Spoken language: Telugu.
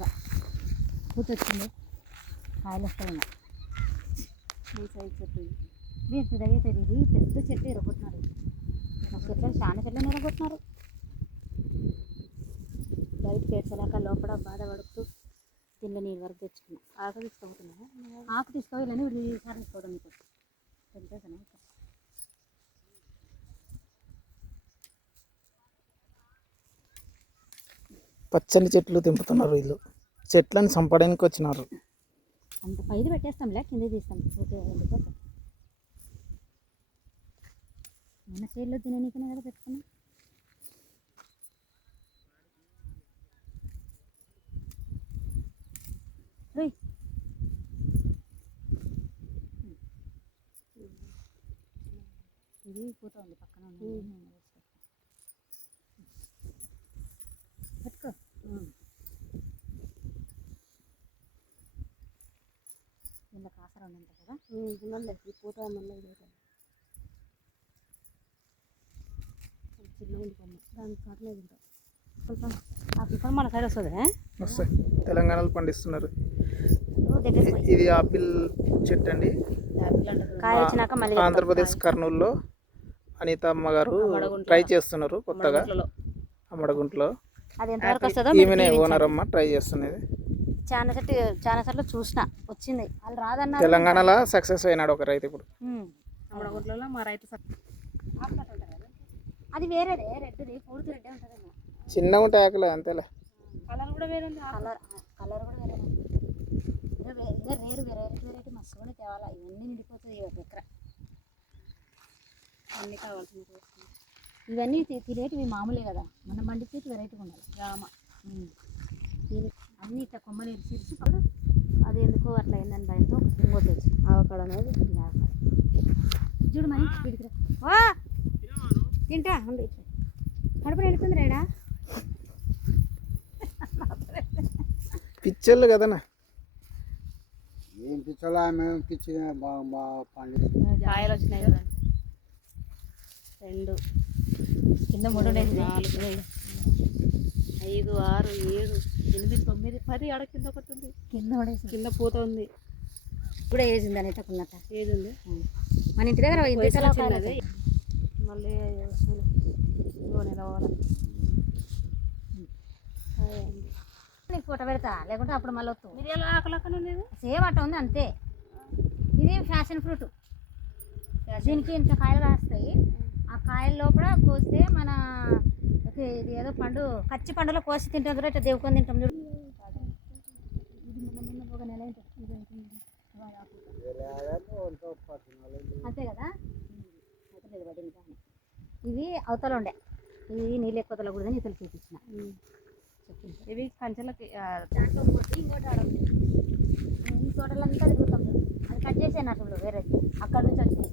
బాగా పూత వచ్చింది, కాయలు వస్తాయి. ఈ సైజ్ చెట్టు ఇది పెద్దగైతుంది. ఇది పెద్ద చెట్టు ఎరగొట్టినారు, చెట్లు చాలా చెట్లను ఎరగొట్టినారు. బయటకు ఏడ్చలేక లోపల బాధపడుతూ దీనిలో నీళ్ళు వరకు తెచ్చుకున్నాం. ఆకు తీసుకోబోతున్నా, ఆకు తీసుకోవాలని ఈసారి తీసుకోవడం మీకు తెలిసేసాను. పచ్చని చెట్లు తెంపుతున్నారు వీళ్ళు, చెట్లను చంపడానికి వచ్చినారు. అంత పైది పెట్టేస్తాంలే, కింద తీస్తాం. ఓకే, వెళ్ళిపోతాం. మన చేతిలో తిననీకనే కదా పెట్టుకున్నాం. ఇది పూత ఉంది పక్కన పెట్టుకో. ఇలా కాసర ఉందంట కదా, మళ్ళీ ఈ పూత మళ్ళీ చిన్న ఉంది కొమ్మ, దాని కాటలేదు ఇంకా. ఆ పిప్పలు మన సైడ్ వస్తుంది, వస్తాయి. తెలంగాణలో పండిస్తున్నారు. ఇది ఆపిల్ చెట్టు అండి. కాయ వచ్చినాక మళ్ళీ ఆంధ్రప్రదేశ్ కర్నూలులో అనిత అమ్మ గారు ట్రై చేస్తున్నారు కొత్తగా, అమ్మడగుంట్లో. అది ఎంతవరకు వస్తుందో ఈమెనే ఓనర్ అమ్మ ట్రై చేస్తున్నది. చాలా సార్లు చూసిన, వచ్చింది. వాళ్ళు రాదన్నారు. తెలంగాణలో సక్సెస్ అయినాడు ఒక రైతు ఇప్పుడు. అమ్మడగుంట్లలో మా రైతు అది వేరేదే, రెడ్ది పూర్తి రెడ్డే ఉంటుంది. చిన్నగా ఉంటాయి ఆకులు అంతేలే. కలర్ కూడా వేరే ఉంది, కలర్ కూడా వేరే ఉంది. రేరు వెరైటీ మస్తుగానే తేవాలా. ఇవన్నీ నిండిపోతుంది ఒక ఎకర. అన్నీ కావాల్సింది ఇవన్నీ తినేటివి మామూలే కదా, మనం పండించేటి వెరైటీగా ఉండాలి. రామ అన్నీ ఇట్లా కొమ్మలు ఇరిచి అది ఎందుకో అట్లా అయిందని భయంతో ఇంకోటి వచ్చి ఆవకాడ అనేది చూడు మరి వీడికి తింటా ఉండి కడుపు నిండుతుంది రేడా. పిచ్చర్లు కదనా, ఏం పిచ్చోలా మేము పిచ్చి బాగా పండి కాయలు వచ్చినాయి కదా, 2 కింద 3 ఉండేది, 4 5 6 7 8 9 10 ఆడ కింద ఒకటి ఉంది, కింద పూత ఉంది కూడా. ఏజింది అని ఎట్టకున్నట్ట ఏది ఉంది మన ఇంటి దగ్గర మళ్ళీ నిలవాలి. నీకు పూట పెడతా, లేకుంటే అప్పుడు మళ్ళీ వస్తావు. మిరియాల ఆకులక్కన ఉండేది సేమ్ అట్ట ఉంది అంతే. ఇది ఫ్యాషన్ ఫ్రూట్, దీనికి ఇంత కాయలు కాస్తాయి. ఆ కాయల లోపల కోస్తే మన ఇది ఏదో పండు కచ్చి పండులో కోసి తింటాం కదా, ఇట్లా దేవుకొని తింటాం చూడు. ఇది మొన్న ఒక నెల అంతే కదా. పడింది కానీ ఇవి అవతల ఉండే, ఇవి నీళ్ళు ఎక్కువ తొలగకూడదని ఇతలు చూపించిన. ఇవి కంచెలకి దాంట్లో ఇంకోటి ఆడదు. ఈ తోటలంతా తిరుగుతాం, అది కట్ చేసే నటుడు వేరే అక్కడ నుంచి వచ్చింది.